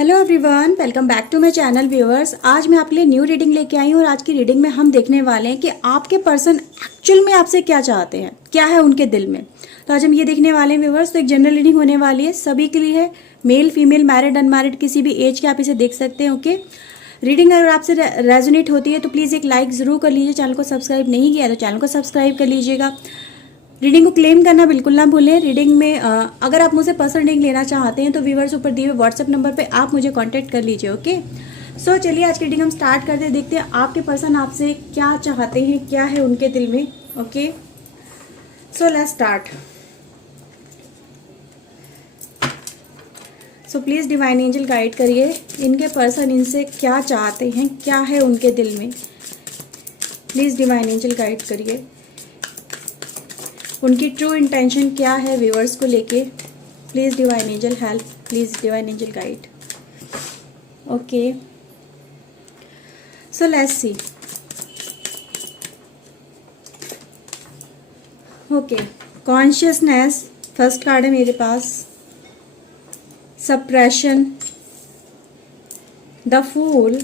Hello everyone, welcome back to my channel viewers. आज मैं आपके लिए न्यू रीडिंग लेके आई हूँ और आज की रीडिंग में हम देखने वाले हैं कि आपके पर्सन एक्चुअल में आपसे क्या चाहते हैं, क्या है उनके दिल में। तो आज हम ये देखने वाले हैं व्यूअर्स। तो एक जनरल रीडिंग होने वाली है, सभी के लिए है, मेल फीमेल मैरिड अनमैरिड किसी भी एज के आप इसे देख सकते हैं। ओके, रीडिंग अगर आपसे रेजोनेट होती है तो प्लीज़ एक लाइक ज़रूर कर लीजिए। चैनल को सब्सक्राइब नहीं किया तो चैनल को सब्सक्राइब कर लीजिएगा। रीडिंग को क्लेम करना बिल्कुल ना भूलें। रीडिंग में अगर आप मुझसे पर्सनल रीडिंग लेना चाहते हैं तो व्यूवर्स ऊपर दिए हुए व्हाट्सएप नंबर पे आप मुझे कांटेक्ट कर लीजिए। ओके, सो चलिए आज की रीडिंग हम स्टार्ट करते हैं। देखते हैं आपके पर्सन आपसे क्या चाहते हैं, क्या है उनके दिल में। Okay, so let's start. So please divine angel guide करिए, इनके पर्सन इनसे क्या चाहते हैं, क्या है उनके दिल में। प्लीज़ डिवाइन एंजल गाइड करिए, उनकी ट्रू इंटेंशन क्या है व्यूअर्स को लेके। Please divine angel help, please divine angel guide. Okay, so let's see. Okay, consciousness first card है मेरे पास, suppression, the fool,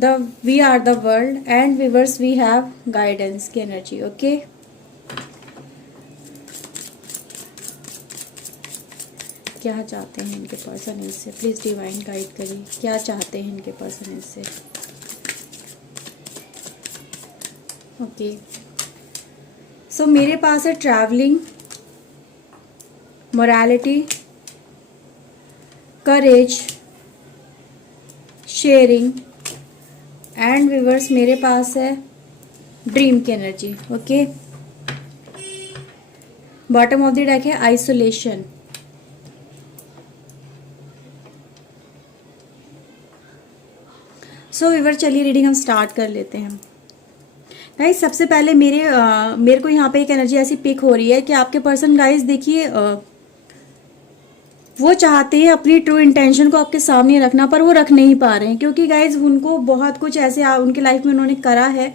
the we are the world and viewers we have guidance की energy. Okay, क्या चाहते हैं इनके person इससे, please divine guide करिए, क्या चाहते हैं इनके पर्सन इससे। ओके, सो मेरे पास है travelling, morality, courage, sharing and viewers मेरे पास है ड्रीम की energy. Okay, bottom of the deck है आइसोलेशन। सो व्यूअर चलिए रीडिंग हम स्टार्ट कर लेते हैं। गाइस सबसे पहले मेरे को यहाँ पे एक एनर्जी ऐसी पिक हो रही है कि आपके पर्सन गाइस देखिए वो चाहते हैं अपनी ट्रू इंटेंशन को आपके सामने रखना, पर वो रख नहीं पा रहे हैं क्योंकि गाइस उनको बहुत कुछ ऐसे उनकी लाइफ में उन्होंने करा है।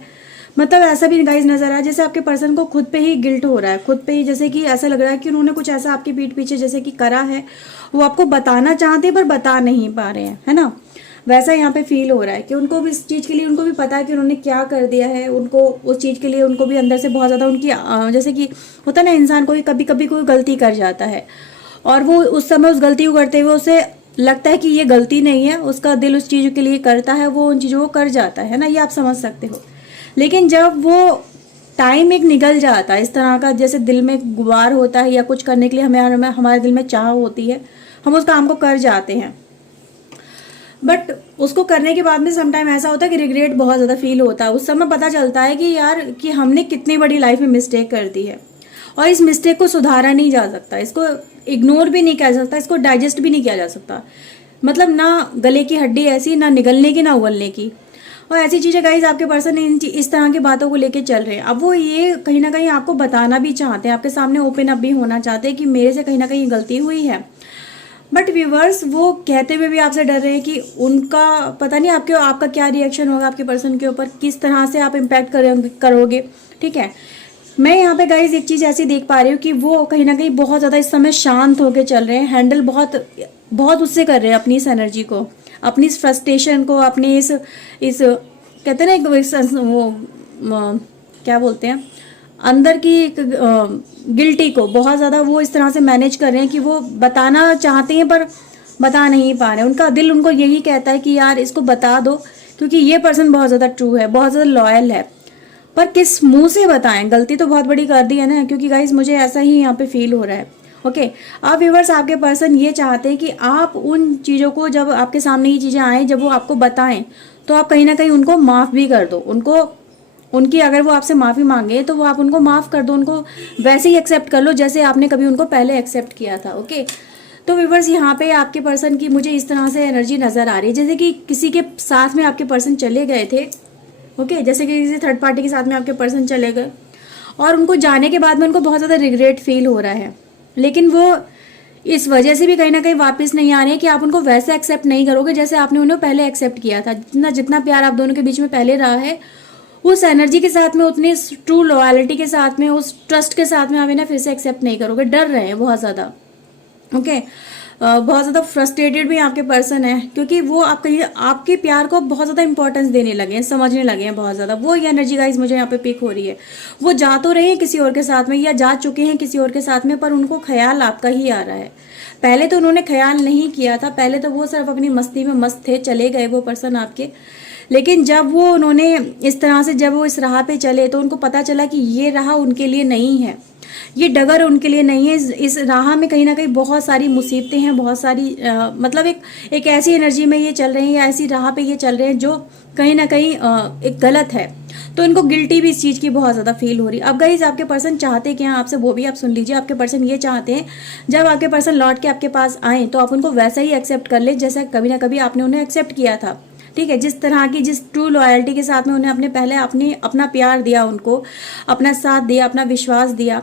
मतलब ऐसा भी गाइस नजर आ रहा है जैसे आपके पर्सन को खुद पे ही गिल्ट हो रहा है, खुद पे ही जैसे कि ऐसा लग रहा है कि उन्होंने कुछ ऐसा आपकी पीठ पीछे जैसे कि करा है, वो आपको बताना चाहते हैं पर बता नहीं पा रहे हैं, है ना। वैसा यहाँ पे फील हो रहा है कि उनको भी इस चीज़ के लिए उनको भी पता है कि उन्होंने क्या कर दिया है, उनको उस चीज़ के लिए उनको भी अंदर से बहुत ज़्यादा उनकी जैसे कि होता है ना इंसान को कभी कभी कोई गलती कर जाता है और वो उस समय उस गलती को करते हुए उसे लगता है कि ये गलती नहीं है, उसका दिल उस चीज़ के लिए करता है, वो उन चीज़ों को कर जाता है ना, ये आप समझ सकते हो। लेकिन जब वो टाइम एक निकल जाता है इस तरह का, जैसे दिल में गुबार होता है या कुछ करने के लिए हमें हमारे दिल में चाह होती है, हम उस काम को कर जाते हैं, बट उसको करने के बाद में समटाइम ऐसा होता है कि रिग्रेट बहुत ज़्यादा फील होता है। उस समय पता चलता है कि यार कि हमने कितनी बड़ी लाइफ में मिस्टेक कर दी है और इस मिस्टेक को सुधारा नहीं जा सकता, इसको इग्नोर भी नहीं किया जा सकता, इसको डाइजेस्ट भी नहीं किया जा सकता। मतलब ना गले की हड्डी ऐसी, ना निगलने की ना उगलने की। और ऐसी चीज़ें गाइस आपके पर्सन इस तरह की बातों को लेके चल रहे हैं। अब वो ये कहीं ना कहीं आपको बताना भी चाहते हैं, आपके सामने ओपन अप भी होना चाहते हैं कि मेरे से कहीं ना कहीं गलती हुई है, बट व्यूवर्स वो कहते हुए भी आपसे डर रहे हैं कि उनका पता नहीं आपका क्या रिएक्शन होगा आपके पर्सन के ऊपर, किस तरह से आप इम्पैक्ट करोगे। ठीक है, मैं यहाँ पे गाइज एक चीज़ ऐसी देख पा रही हूँ कि वो कहीं ना कहीं बहुत ज़्यादा इस समय शांत होकर चल रहे हैं, हैंडल बहुत उससे कर रहे हैं अपनी इस एनर्जी को, अपनी इस फ्रस्ट्रेशन को, अपनी इस कहते हैं ना क्या बोलते हैं अंदर की गिल्टी को बहुत ज़्यादा वो इस तरह से मैनेज कर रहे हैं कि वो बताना चाहते हैं पर बता नहीं पा रहे हैं। उनका दिल उनको यही कहता है कि यार इसको बता दो क्योंकि ये पर्सन बहुत ज़्यादा ट्रू है, बहुत ज़्यादा लॉयल है, पर किस मुंह से बताएं, गलती तो बहुत बड़ी कर दी है ना। क्योंकि गाइज मुझे ऐसा ही यहाँ पे फील हो रहा है। ओके, अब व्यूवर्स आपके पर्सन ये चाहते हैं कि आप उन चीज़ों को जब आपके सामने ये चीज़ें आए, जब वो आपको बताएं तो आप कहीं ना कहीं उनको माफ़ भी कर दो। उनकी अगर वो आपसे माफ़ी मांगे तो वो आप उनको माफ़ कर दो, उनको वैसे ही एक्सेप्ट कर लो जैसे आपने कभी उनको पहले एक्सेप्ट किया था। ओके, तो व्यूवर्स यहाँ पे आपके पर्सन की मुझे इस तरह से एनर्जी नज़र आ रही है जैसे कि किसी के साथ में आपके पर्सन चले गए थे। ओके, जैसे कि किसी थर्ड पार्टी के साथ में आपके पर्सन चले गए और उनको जाने के बाद में उनको बहुत ज़्यादा रिग्रेट फील हो रहा है, लेकिन वो इस वजह से भी कहीं ना कहीं वापस नहीं आ रहे हैं कि आप उनको वैसे एक्सेप्ट नहीं करोगे जैसे आपने उन्हें पहले एक्सेप्ट किया था। जितना प्यार आप दोनों के बीच में पहले रहा है उस एनर्जी के साथ में, उतनी ट्रू लॉयलिटी के साथ में, उस ट्रस्ट के साथ में आप इन्हें फिर से एक्सेप्ट नहीं करोगे, डर रहे हैं बहुत ज़्यादा। ओके, बहुत ज़्यादा फ्रस्ट्रेटेड भी आपके पर्सन है, क्योंकि वो आपके प्यार को बहुत ज़्यादा इंपॉर्टेंस देने लगे हैं, समझने लगे हैं बहुत ज़्यादा। वो ये एनर्जी गाइस मुझे यहाँ पे पिक हो रही है। वो जा तो रहे हैं किसी और के साथ में, या जा चुके हैं किसी और के साथ में, पर उनको ख्याल आपका ही आ रहा है। पहले तो उन्होंने ख्याल नहीं किया था, पहले तो वो सिर्फ अपनी मस्ती में मस्त थे, चले गए वो पर्सन आपके। लेकिन जब वो उन्होंने इस तरह से जब वो इस राह पे चले, तो उनको पता चला कि ये राह उनके लिए नहीं है, ये डगर उनके लिए नहीं है। इस राह में कहीं ना कहीं बहुत सारी मुसीबतें हैं, बहुत सारी मतलब एक ऐसी एनर्जी में ये चल रहे हैं, या ऐसी राह पे ये चल रहे हैं जो कहीं ना कहीं एक गलत है। तो इनको गिल्टी भी इस चीज़ की बहुत ज़्यादा फील हो रही है। अब गाइस आपके पर्सन चाहते क्या हैं आपसे, वो भी आप सुन लीजिए। आपके पर्सन ये चाहते हैं, जब आपके पर्सन लौट के आपके पास आए तो आप उनको वैसा ही एक्सेप्ट कर ले जैसा कभी ना कभी आपने उन्हें एक्सेप्ट किया था। ठीक है, जिस तरह की, जिस ट्रू लॉयल्टी के साथ में उन्हें अपना प्यार दिया, उनको अपना साथ दिया, अपना विश्वास दिया,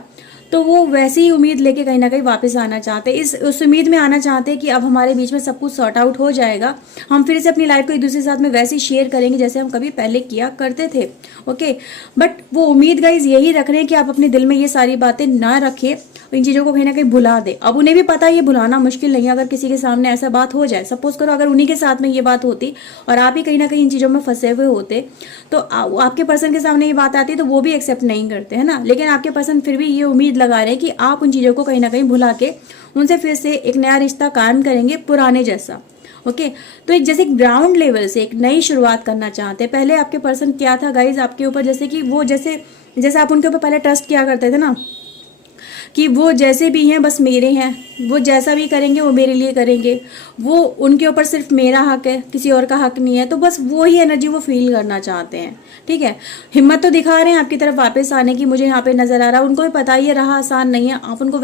तो वो वैसी ही उम्मीद लेके कहीं ना कहीं वापस आना चाहते हैं। उस उम्मीद में आना चाहते हैं कि अब हमारे बीच में सब कुछ सॉर्ट आउट हो जाएगा, हम फिर से अपनी लाइफ को एक दूसरे के साथ में वैसे ही शेयर करेंगे जैसे हम कभी पहले किया करते थे। ओके, बट वो उम्मीद गाइज यही रख रहे हैं कि आप अपने दिल में ये सारी बातें ना रखें, इन चीज़ों को कहीं ना कहीं भुला दे। अब उन्हें भी पता है ये भुलाना मुश्किल नहीं है। अगर किसी के सामने ऐसा बात हो जाए, सपोज करो अगर उन्हीं के साथ में ये बात होती और आप ही कहीं ना कहीं इन चीज़ों में फंसे हुए होते, तो आपके पर्सन के सामने ये बात आती तो वो भी एक्सेप्ट नहीं करते, है ना। लेकिन आपके पर्सन फिर भी ये उम्मीद लगा रहे हैं कि आप उन चीज़ों को कहीं ना कहीं भुला के उनसे फिर से एक नया रिश्ता कायम करेंगे, पुराने जैसा। ओके, तो एक जैसे ग्राउंड लेवल से एक नई शुरुआत करना चाहते हैं। पहले आपके पर्सन क्या था गाइज आपके ऊपर, जैसे कि वो जैसे आप उनके ऊपर पहले ट्रस्ट किया करते थे ना, कि वो जैसे भी हैं बस मेरे हैं, वो जैसा भी करेंगे वो मेरे लिए करेंगे, वो उनके ऊपर सिर्फ मेरा हक है, किसी और का हक नहीं है। तो बस वो ही एनर्जी वो फील करना चाहते हैं। ठीक है, हिम्मत तो दिखा रहे हैं आपकी तरफ वापस आने की, मुझे यहाँ पे नजर आ रहा है। उनको भी पता ही है रहा आसान नहीं है, आप उनको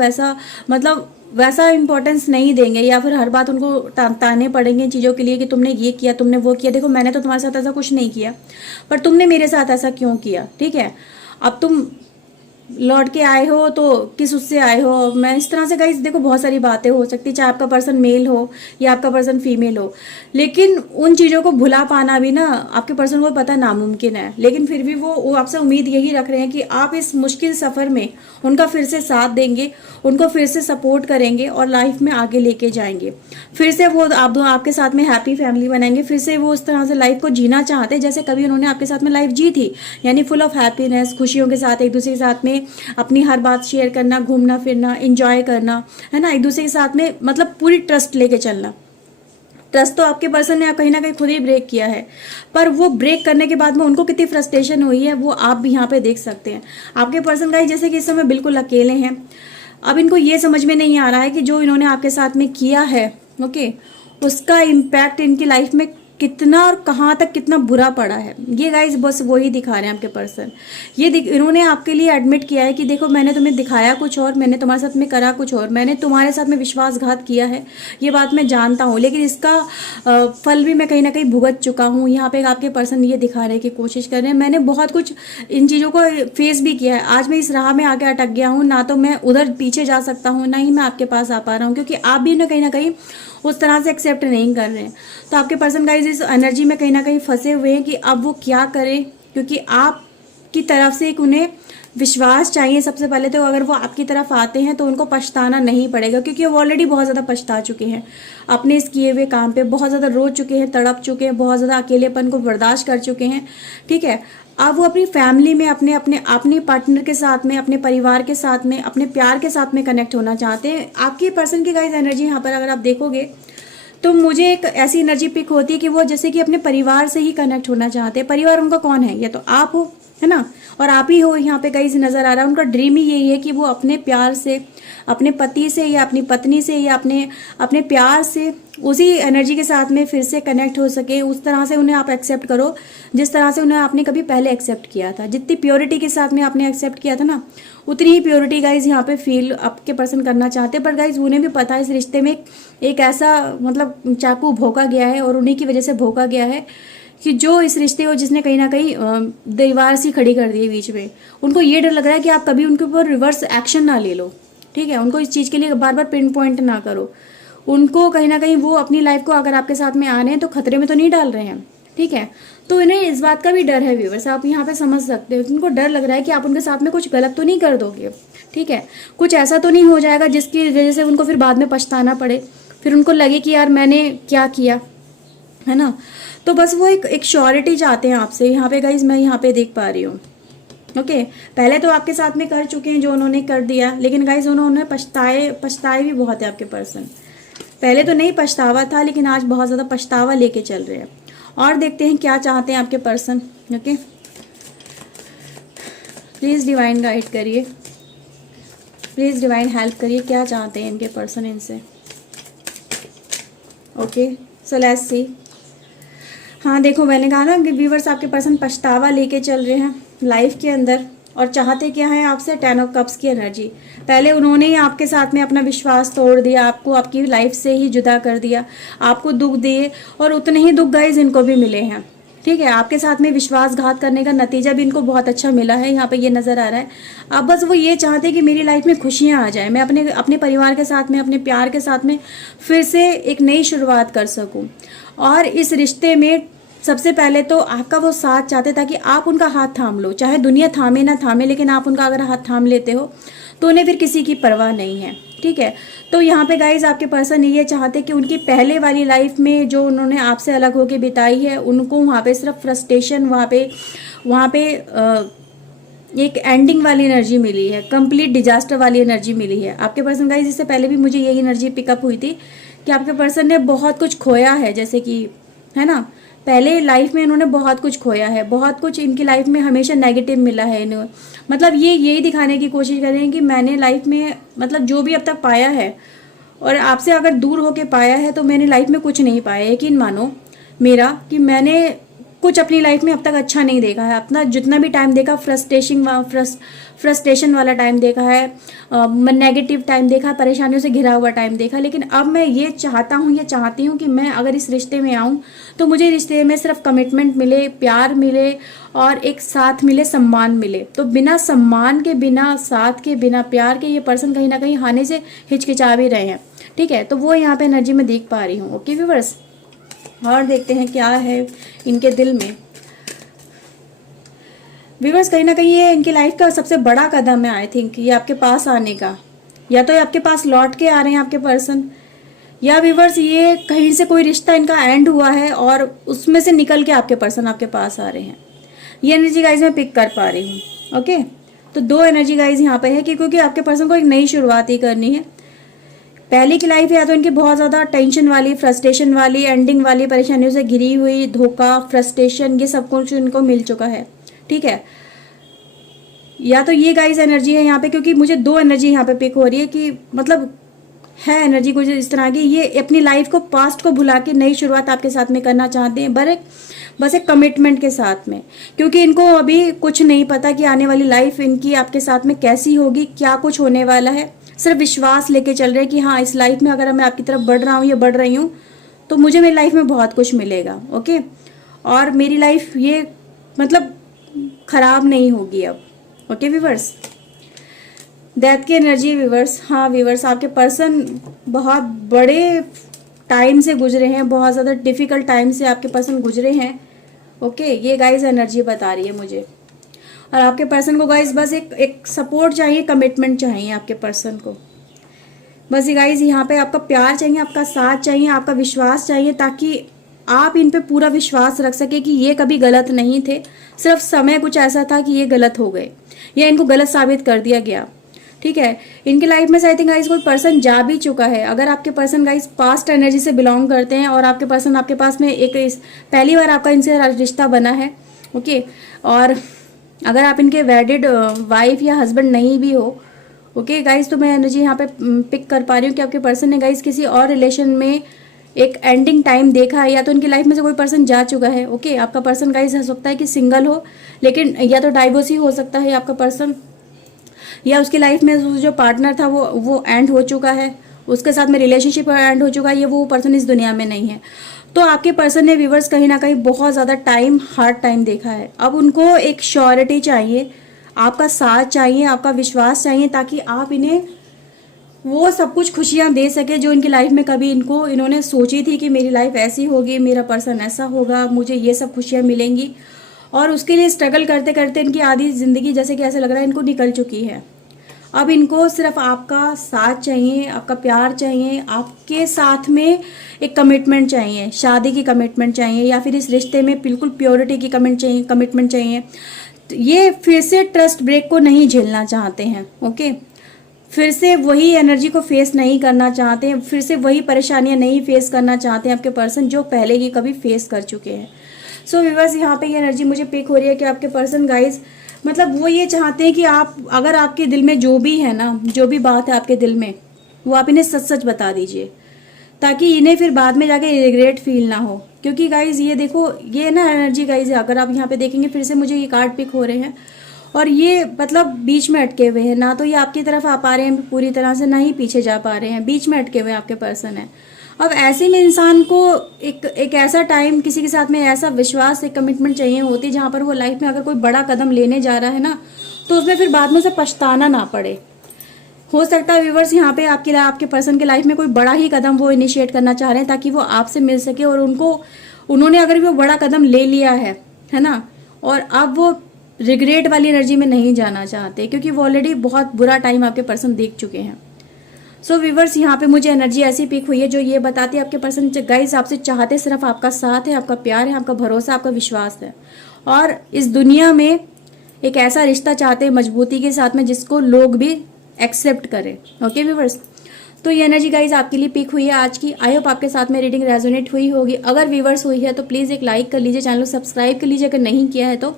वैसा इंपॉर्टेंस नहीं देंगे, या फिर हर बात उनको ताने पड़ेंगे चीज़ों के लिए कि तुमने ये किया, तुमने वो किया। देखो मैंने तो तुम्हारे साथ ऐसा कुछ नहीं किया, पर तुमने मेरे साथ ऐसा क्यों किया। ठीक है, अब तुम लौट के आए हो तो किस उससे आए हो। मैं इस तरह से गाइस देखो बहुत सारी बातें हो सकती, चाहे आपका पर्सन मेल हो या आपका पर्सन फीमेल हो, लेकिन उन चीज़ों को भुला पाना भी ना आपके पर्सन को पता नामुमकिन है। लेकिन फिर भी वो आपसे उम्मीद यही रख रहे हैं कि आप इस मुश्किल सफ़र में उनका फिर से साथ देंगे, उनको फिर से सपोर्ट करेंगे और लाइफ में आगे लेके जाएंगे। फिर से वो आपके साथ में हैप्पी फैमिली बनाएंगे। फिर से वो उस तरह से लाइफ को जीना चाहते हैं जैसे कभी उन्होंने आपके साथ में लाइफ जी थी, यानी फुल ऑफ हैप्पीनेस, खुशियों के साथ एक दूसरे के साथ में अपनी हर बात शेयर करना, घूमना फिरना, एंजॉय करना, है ना, एक दूसरे के साथ में मतलब पूरी ट्रस्ट लेके चलना। ट्रस्ट तो आपके पर्सन ने कहीं ना कहीं खुद ही ब्रेक किया है, पर वो ब्रेक करने के बाद में उनको कितनी फ्रस्ट्रेशन हुई है वो आप भी यहाँ पे देख सकते हैं। आपके पर्सन गाइस जैसे कि इस समय बिल्कुल अकेले हैं। अब इनको ये समझ में नहीं आ रहा है कि जो इन्होंने आपके साथ में किया है, ओके, उसका इम्पैक्ट इनकी लाइफ में कितना और कहाँ तक कितना बुरा पड़ा है। ये गाइस बस वही दिखा रहे हैं आपके पर्सन। इन्होंने आपके लिए एडमिट किया है कि देखो मैंने तुम्हें दिखाया कुछ और, मैंने तुम्हारे साथ में करा कुछ और, मैंने तुम्हारे साथ में विश्वासघात किया है, ये बात मैं जानता हूँ, लेकिन इसका फल भी मैं कहीं ना कहीं भुगत चुका हूँ। यहाँ पे आपके पर्सन ये दिखा रहे हैं कि कोशिश कर रहे हैं, मैंने बहुत कुछ इन चीज़ों को फेस भी किया है, आज मैं इस राह में आके अटक गया हूँ, ना तो मैं उधर पीछे जा सकता हूँ, ना ही मैं आपके पास आ पा रहा हूँ, क्योंकि आप भी ना कहीं उस तरह से एक्सेप्ट नहीं कर रहे हैं। तो आपके पर्सन गाइस इस एनर्जी में कहीं ना कहीं फंसे हुए हैं कि अब वो क्या करें, क्योंकि आपकी तरफ से एक उन्हें विश्वास चाहिए सबसे पहले। तो अगर वो आपकी तरफ आते हैं तो उनको पछताना नहीं पड़ेगा, क्योंकि वो ऑलरेडी बहुत ज़्यादा पछता चुके हैं अपने इस किए हुए काम पे, बहुत ज़्यादा रो चुके हैं, तड़प चुके हैं, बहुत ज़्यादा अकेलेपन को बर्दाश्त कर चुके हैं। ठीक है, अब वो अपनी फैमिली में अपने पार्टनर के साथ में, अपने परिवार के साथ में, अपने प्यार के साथ में कनेक्ट होना चाहते हैं। आपके पर्सन की गाइस एनर्जी यहाँ पर अगर आप देखोगे तो मुझे एक ऐसी एनर्जी पिक होती है कि वो जैसे कि अपने परिवार से ही कनेक्ट होना चाहते हैं। परिवार उनका कौन है, ये तो आप हो, है ना, और आप ही हो। यहाँ पे गाइस नजर आ रहा है उनका ड्रीम ही यही है कि वो अपने प्यार से, अपने पति से या अपनी पत्नी से या अपने प्यार से उसी एनर्जी के साथ में फिर से कनेक्ट हो सके। उस तरह से उन्हें आप एक्सेप्ट करो जिस तरह से उन्हें आपने कभी पहले एक्सेप्ट किया था। जितनी प्योरिटी के साथ में आपने एक्सेप्ट किया था ना, उतनी ही प्योरिटी गाइज यहाँ पे फील आपके पर्सन करना चाहते हैं। पर गाइज उन्हें भी पता है इस रिश्ते में एक ऐसा मतलब चाकू भोंका गया है, और उन्हीं की वजह से भोंका गया है कि जो इस रिश्ते को जिसने कहीं ना कहीं दीवार सी खड़ी कर दी है बीच में। उनको ये डर लग रहा है कि आप कभी उनके ऊपर रिवर्स एक्शन ना ले लो। ठीक है, उनको इस चीज़ के लिए बार बार पिन पॉइंट ना करो। उनको कहीं ना कहीं वो अपनी लाइफ को अगर आपके साथ में आ रहे हैं तो खतरे में तो नहीं डाल रहे हैं। ठीक है, तो इन्हें इस बात का भी डर है व्यूअर्स, आप यहाँ पे समझ सकते हो। उनको डर लग रहा है कि आप उनके साथ में कुछ गलत तो नहीं कर दोगे। ठीक है, कुछ ऐसा तो नहीं हो जाएगा जिसकी वजह से उनको फिर बाद में पछताना पड़े। फिर उनको लगे कि यार मैंने क्या किया, है ना। तो बस वो एक श्योरिटी चाहते हैं आपसे यहाँ पे गाइज, मैं यहाँ पे देख पा रही हूँ। ओके, पहले तो आपके साथ में कर चुके हैं जो उन्होंने कर दिया, लेकिन गाइज उन्होंने पछताए भी बहुत है आपके पर्सन। पहले तो नहीं पछतावा था, लेकिन आज बहुत ज़्यादा पछतावा लेके चल रहे हैं। और देखते हैं क्या चाहते हैं आपके person. Okay, please divine guide करिए, प्लीज़ डिवाइन हेल्प करिए, क्या चाहते हैं इनके पर्सन इनसे। ओके, सो लेट्स सी। हाँ देखो, मैंने कहा ना कि व्यूवर्स आपके पर्सन पछतावा लेके चल रहे हैं लाइफ के अंदर, और चाहते क्या है आपसे, 10 ऑफ कप्स की एनर्जी। पहले उन्होंने ही आपके साथ में अपना विश्वास तोड़ दिया, आपको आपकी लाइफ से ही जुदा कर दिया, आपको दुख दिए, और उतने ही दुख गाइज इनको भी मिले हैं। ठीक है, आपके साथ में विश्वासघात करने का नतीजा भी इनको बहुत अच्छा मिला है, यहाँ पे ये नज़र आ रहा है। अब बस वो ये चाहते हैं कि मेरी लाइफ में खुशियाँ आ जाए, मैं अपने परिवार के साथ में, अपने प्यार के साथ में फिर से एक नई शुरुआत कर सकूँ। और इस रिश्ते में सबसे पहले तो आपका वो साथ चाहते, ताकि आप उनका हाथ थाम लो, चाहे दुनिया थामे ना थामे, लेकिन आप उनका अगर हाथ थाम लेते हो तो उन्हें फिर किसी की परवाह नहीं है। ठीक है, तो यहाँ पे गाइज आपके पर्सन ये चाहते कि उनकी पहले वाली लाइफ में जो उन्होंने आपसे अलग होके बिताई है, उनको वहाँ पे सिर्फ फ्रस्ट्रेशन, वहाँ पे एक एंडिंग वाली एनर्जी मिली है, कंप्लीट डिजास्टर वाली एनर्जी मिली है आपके पर्सन गाइज। इससे पहले भी मुझे यही एनर्जी पिकअप हुई थी कि आपके पर्सन ने बहुत कुछ खोया है, जैसे कि, है ना, पहले लाइफ में इन्होंने बहुत कुछ खोया है, बहुत कुछ इनकी लाइफ में हमेशा नेगेटिव मिला है इन्हें। मतलब ये यही दिखाने की कोशिश कर रहे हैं कि मैंने लाइफ में मतलब जो भी अब तक पाया है, और आपसे अगर दूर होके पाया है, तो मैंने लाइफ में कुछ नहीं पाया। यकीन मानो मेरा कि मैंने कुछ अपनी लाइफ में अब तक अच्छा नहीं देखा है। अपना जितना भी टाइम देखा, फ्रस्ट्रेशन वाला टाइम देखा है, नेगेटिव टाइम देखा, परेशानियों से घिरा हुआ टाइम देखा। लेकिन अब मैं ये चाहती हूँ कि मैं अगर इस रिश्ते में आऊँ तो मुझे रिश्ते में सिर्फ कमिटमेंट मिले, प्यार मिले, और एक साथ मिले, सम्मान मिले। तो बिना सम्मान के, बिना साथ के, बिना प्यार के ये पर्सन कहीं ना कहीं आने से हिचकिचा भी रहे हैं। ठीक है, तो वो यहाँ पे एनर्जी में देख पा रही हूँ। ओके व्यूअर्स, और देखते हैं क्या है इनके दिल में। व्यूअर्स, कहीं ना कहीं ये इनकी लाइफ का सबसे बड़ा कदम है, आई थिंक, ये आपके पास आने का। या तो ये आपके पास लौट के आ रहे हैं आपके पर्सन, या व्यूअर्स ये कहीं से कोई रिश्ता इनका एंड हुआ है और उसमें से निकल के आपके पर्सन आपके पास आ रहे हैं। ये एनर्जी गाइज मैं पिक कर पा रही हूँ। ओके, तो दो एनर्जी गाइज यहाँ पे है कि क्योंकि आपके पर्सन को एक नई शुरुआत ही करनी है। पहले की लाइफ या तो इनकी बहुत ज़्यादा टेंशन वाली, फ्रस्ट्रेशन वाली, एंडिंग वाली, परेशानियों से घिरी हुई, धोखा, फ्रस्ट्रेशन, ये सब कुछ इनको मिल चुका है। ठीक है, या तो ये गाइस एनर्जी है यहाँ पे, क्योंकि मुझे दो एनर्जी यहाँ पे पिक हो रही है कि मतलब है एनर्जी कुछ इस तरह की, ये अपनी लाइफ को, पास्ट को भुला के नई शुरुआत आपके साथ में करना चाहते हैं, बस एक कमिटमेंट के साथ में। क्योंकि इनको अभी कुछ नहीं पता कि आने वाली लाइफ इनकी आपके साथ में कैसी होगी, क्या कुछ होने वाला है। सिर्फ विश्वास लेके चल रहे हैं कि हाँ, इस लाइफ में अगर मैं आपकी तरफ बढ़ रहा हूँ या बढ़ रही हूँ तो मुझे मेरी लाइफ में बहुत कुछ मिलेगा। ओके, और मेरी लाइफ ये मतलब खराब नहीं होगी अब। ओके व्यूवर्स, डेथ की एनर्जी व्यूवर्स। हाँ व्यूवर्स, आपके पर्सन बहुत बड़े टाइम से गुजरे हैं, बहुत ज़्यादा डिफिकल्ट टाइम से आपके पर्सन गुजरे हैं। ओके, ये गाइस एनर्जी बता रही है मुझे। और आपके पर्सन को गाइस बस एक सपोर्ट चाहिए, कमिटमेंट चाहिए आपके पर्सन को। बस ये गाइस यहाँ पे आपका प्यार चाहिए, आपका साथ चाहिए, आपका विश्वास चाहिए, ताकि आप इन पे पूरा विश्वास रख सके कि ये कभी गलत नहीं थे। सिर्फ समय कुछ ऐसा था कि ये गलत हो गए या इनको गलत साबित कर दिया गया। ठीक है, इनकी लाइफ में से आई थिंक गाइस कोई पर्सन जा भी चुका है। अगर आपके पर्सन गाइस पास्ट एनर्जी से बिलोंग करते हैं और आपके पर्सन आपके पास में पहली बार आपका इनसे रिश्ता बना है। ओके, और अगर आप इनके वेडिड वाइफ या हस्बैंड नहीं भी हो, ओके गाइस, तो मैं एनर्जी यहाँ पे पिक कर पा रही हूँ कि आपके पर्सन ने गाइस किसी और रिलेशन में एक एंडिंग टाइम देखा है, या तो इनकी लाइफ में से कोई पर्सन जा चुका है। ओके, आपका पर्सन गाइस हो सकता है कि सिंगल हो, लेकिन या तो डाइवोर्स ही हो सकता है आपका पर्सन, या उसकी लाइफ में जो पार्टनर था वो एंड हो चुका है, उसके साथ में रिलेशनशिप एंड हो चुका है, ये वो पर्सन इस दुनिया में नहीं है। तो आपके पर्सन ने व्यूवर्स कहीं ना कहीं बहुत ज़्यादा हार्ड टाइम देखा है। अब उनको एक श्योरिटी चाहिए, आपका साथ चाहिए, आपका विश्वास चाहिए, ताकि आप इन्हें वो सब कुछ खुशियाँ दे सके जो इनकी लाइफ में कभी इन्होंने सोची थी कि मेरी लाइफ ऐसी होगी, मेरा पर्सन ऐसा होगा, मुझे ये सब खुशियाँ मिलेंगी। और उसके लिए स्ट्रगल करते करते इनकी आधी ज़िंदगी जैसे कि ऐसा लग रहा है इनको निकल चुकी है। अब इनको सिर्फ आपका साथ चाहिए, आपका प्यार चाहिए, आपके साथ में एक कमिटमेंट चाहिए, शादी की कमिटमेंट चाहिए, या फिर इस रिश्ते में बिल्कुल प्योरिटी की कमिटमेंट चाहिए। तो ये फिर से ट्रस्ट ब्रेक को नहीं झेलना चाहते हैं। ओके, फिर से वही एनर्जी को फेस नहीं करना चाहते हैं, फिर से वही परेशानियां नहीं फेस करना चाहते हैं आपके पर्सन, जो पहले ही कभी फेस कर चुके हैं। सो व्यूअर्स, यहाँ पे ये एनर्जी मुझे पिक हो रही है कि आपके पर्सन गाइज मतलब वो ये चाहते हैं कि आप, अगर आपके दिल में जो भी है ना, जो भी बात है आपके दिल में, वो आप इन्हें सच सच बता दीजिए, ताकि इन्हें फिर बाद में जाके रिग्रेट फील ना हो। क्योंकि गाइज ये देखो, ये ना एनर्जी गाइज, अगर आप यहाँ पे देखेंगे फिर से मुझे ये कार्ड पिक हो रहे हैं, और ये मतलब बीच में अटके हुए हैं, ना तो ये आपकी तरफ आ पा रहे हैं पूरी तरह से, ना ही पीछे जा पा रहे हैं, बीच में अटके हुए आपके पर्सन है। अब ऐसे में इंसान को एक ऐसा टाइम, किसी के साथ में ऐसा विश्वास, एक कमिटमेंट चाहिए होती है जहाँ पर वो लाइफ में अगर कोई बड़ा कदम लेने जा रहा है ना, तो उसमें फिर बाद में उसे पछताना ना पड़े। हो सकता है व्यूवर्स यहाँ पे आपके पर्सन के लाइफ में कोई बड़ा ही कदम वो इनिशिएट करना चाह रहे हैं, ताकि वो आपसे मिल सके, और उन्होंने अगर वो बड़ा कदम ले लिया है ना, और अब वो रिग्रेट वाली एनर्जी में नहीं जाना चाहते, क्योंकि वो ऑलरेडी बहुत बुरा टाइम आपके पर्सन देख चुके हैं। सो व्यूवर्स, यहाँ पे मुझे एनर्जी ऐसी पिक हुई है जो ये बताती है आपके पर्सन गाइस आपसे चाहते सिर्फ आपका साथ है, आपका प्यार है, आपका भरोसा, आपका विश्वास है, और इस दुनिया में एक ऐसा रिश्ता चाहते हैं मजबूती के साथ में, जिसको लोग भी एक्सेप्ट करें। ओके व्यूवर्स, तो ये एनर्जी गाइज आपके लिए पिक हुई है आज की। आई होप आपके साथ में रीडिंग रेजोनेट हुई होगी। अगर व्यूवर्स हुई है तो प्लीज़ एक लाइक कर लीजिए, चैनल को सब्सक्राइब कर लीजिए अगर नहीं किया है तो।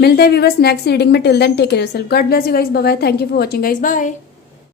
मिलते हैं व्यूवर्स नेक्स्ट रीडिंग में। Till then take care yourself, God bless you guys, bye bye, thank you for watching guys, bye.